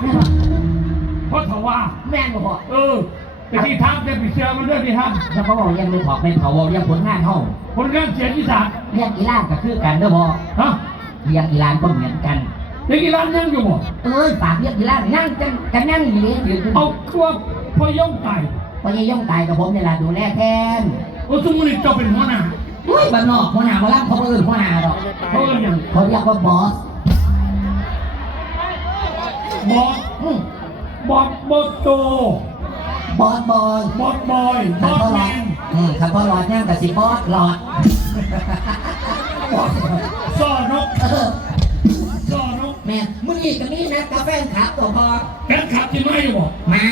แม่นบ่เพราะเขาว่า แม่นบ่พ่อเออไปที่ทัพจะไปเชื่อมันด้วยที่ทัพแล้วเขาบอกยังไม่พอไม่เผายังผลงานเฮาผลงานเสียงอีสานเรียกอีหลานก็คือกันเด้อพ่อฮะเรียกอีหลานก็เหมือนกันเด็กอีร้านยังอยู่บ่เอ้ยฝากเรียกอีหลานนั่งจังกันนั่งอยู่นี่ยืนขึ้นเอาครัวพ่อย่องไก่พอยายย่องตายกับผมนี่ล่ะดูแลแทนโอ้สมมุติเจ้าเป็นหัวหน้าอุ้ยบ้านนอกหัวหน้าบ่รับเขาบ่เอิ้นหัวหน้าดอกเขาเรียกหยังเขาเรียกว่าบอส บอสอืมบอสบอสโจบอสบอยบอสบอยบคัอนสพ่อหแมลอดนอืมคันพ่อหลอดเนี่ยกับสิบอสหลอดซ่อนกเออซ่อนกแม่มึงอีกกับนี่นะกาแฟนขับตัวพอแฟนขับที่ไม่บ่มา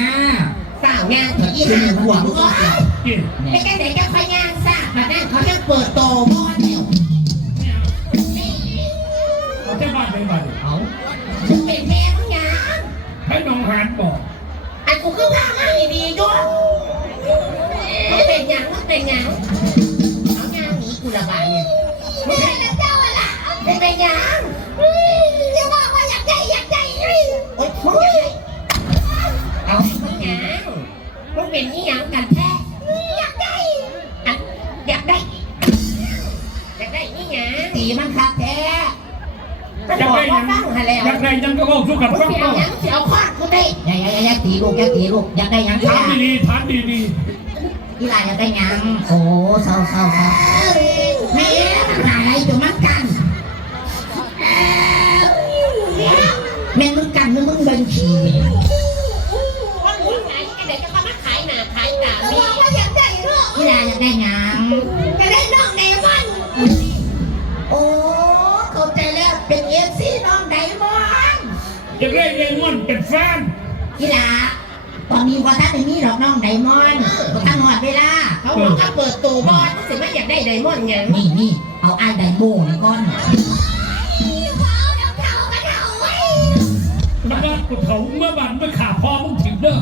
สร้างงานถึงยี่ห้าขวบมึงก็กินไม่แค่ไหนจะพยางซ่ามานั่นเขายังเปิดโต งยังมึงเป็นนี่ยังกันแท้อยากได้อะอยากได้ อยากได้นี่ยังตีมันคักแท้มันอยากบอกได้ยัว่างฟังหาแล้วอยากได้ยังก็บอกสู้กับมึงฟังเสียก็ยังเสียวคว้ากูได้อย่าอย่าอย่าตีลูกอย่าตีลูกอยากได้ยังถามดีๆถามดีอีหลานอยากได้ยังโอ้เศร้าเศร้าเศร้าแม่มันหายตัวมันกันแม่มึงกันหรือมึงเดินขี่ ได้ยังจะได้น้องเดมอนโอ้เข้าใจแล้วเป็นเอฟซีน้องไดมอนๆอยากได้เรมอนเป็นแฟนอีหลาตอนนี้ว่าท่านเป็นนี่หรอกน้องไดมอนด์บ่ตั้งหอดเวลาเขาบอกว่าเปิดตัวบอลรู้สึกว่าอยากได้ไดมอนด์ไงนี่นี่เอาไอ้ไดโม่นี่ก่อนมันว่ากูเขาเมื่อบันเมื่อขาพอมึงถึงเด้อ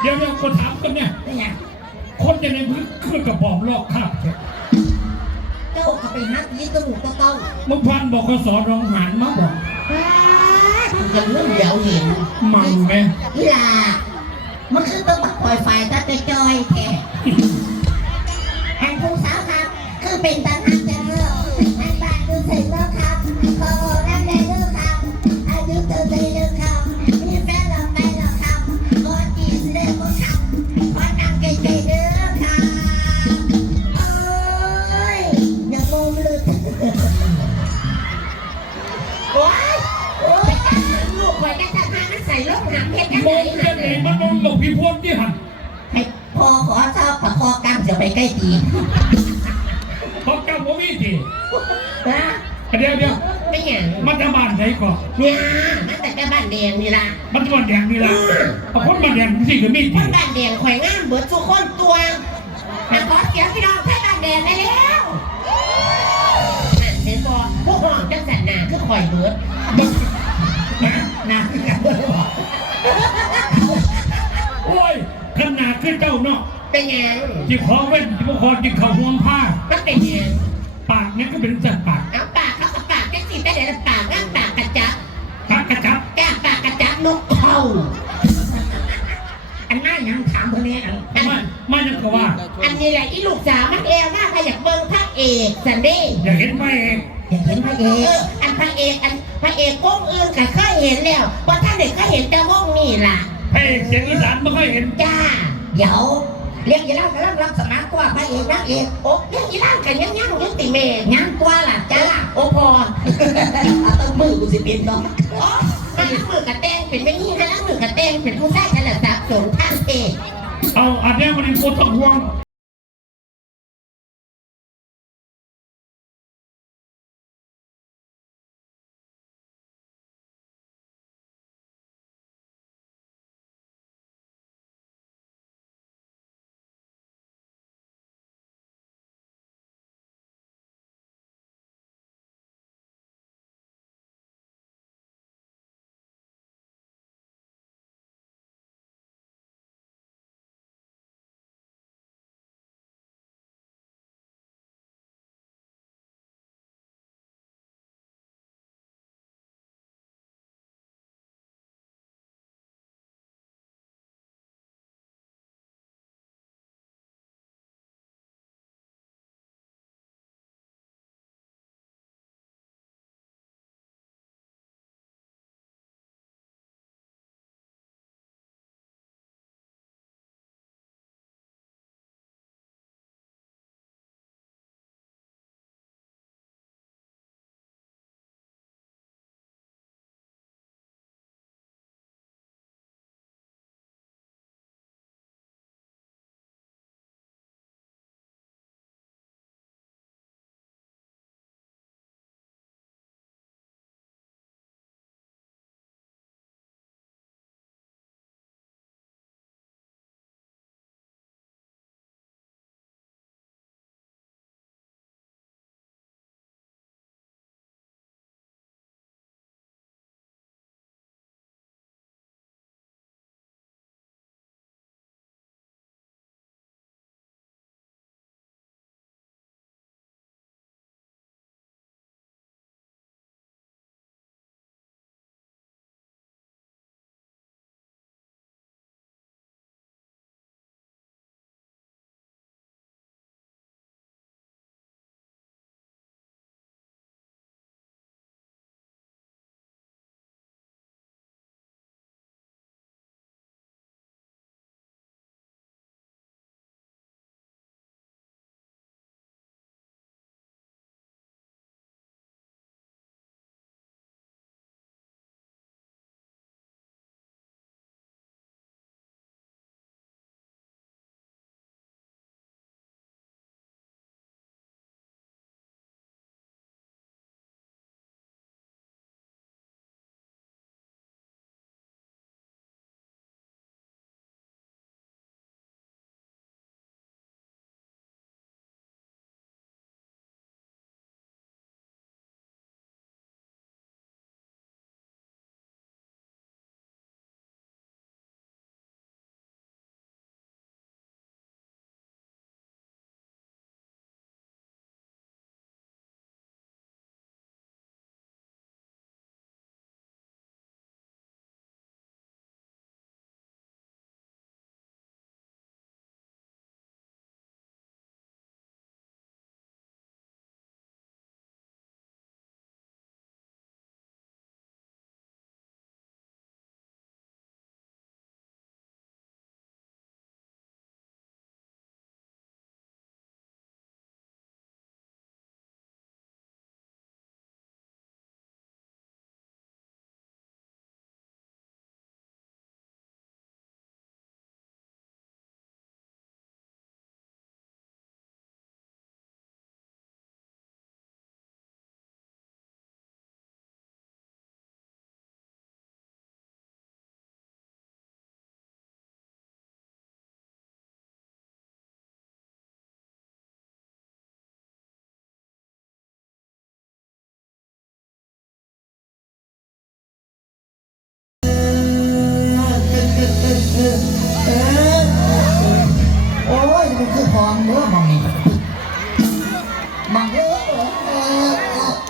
เดี๋ยวเดี๋ยวกูถามกันเนี่ย อกลอกคราบเนี่ยเจ้าก็ไปนักยิงกระดูกตะเต้ามึงพันบอกกสรองหานมาบอกคุณจะเรื่องเดี๋ยวเห็นมังไหมอีหลามันคือต้องมาปล่อยไฟถ้าไปจอยแค่แห่งผู้สาวครับ คือเป็นตันหัก วกที่หันให้พอขอชอบประคอกันจะไปใกล้ตีพอเจ้าบ่มีทีนะเดี๋ยวเดี๋ยวไม่หยังมันจะบ้านไหนก่อนเนี่ยมันแต่แต่บ้านแดงนี่ล่ะมันจะบ้านแดงนี่ละเอาคนบ้านแดงสิก็มีคทีนบ้านแดงข่อยงามเบิดทุกคนตัวแต่ขอเสียงพี่น้องให้บ้านแดงได้แล้วนั่นเห็นบ่พวกห้องจังสันนาคือข่อยเบิดนะ ขนาดขึ้นเจ้าเนาะเป็นหยังที่ขอเว้นที่ขอกินข้าวห่วงผ้ามันเป็นหยังปากเนี่ยก็เป็นสัตว์ปากเอาปากเขากับปากแค่สิได้แต่ปากง่างปากกระจับปากกระจับแก้ปากกระจับนกเขาอันนั้นยังถามคนนี้อันอันไม่ไม่ยังก็ว่า อันนี้แหละอีลูกสาวมันเอวหน้าใครอยากเบิ่งพระเอกสันเด้อยากเห็นไหมเองอยากเห็นพระเอเอกออันพระเอกอันพระเอกก้มอื่นก็เคยเห็นแล้วว่าท่านเด็กก็เห็นแต่วงนี่ล่ะพระเอกเสียงอีสานไม่ค่อยเห็นจ้า เดี๋ยวเรียกยีราฟกำลังรับสมัครกว่าพระเอกนางเอกโอ้ยังอีร่างกันยังยังยุติเมย์ยังกว่าล่ะจ้าโอ้พอเอาต้นมือกูสิเป็นดอกโอ้มันมือกระเต้งเป็นไม่ยี่ห้ามือกระเต้งเป็นผู้ชายกันละสับสนทางเอกเอาอันเนี้ยมันเป็นโคตรห่วง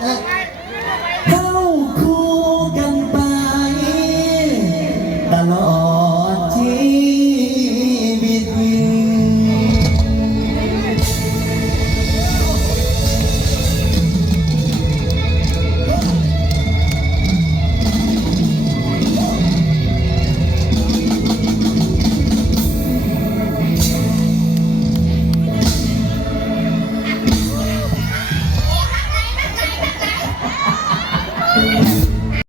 হ্যাঁ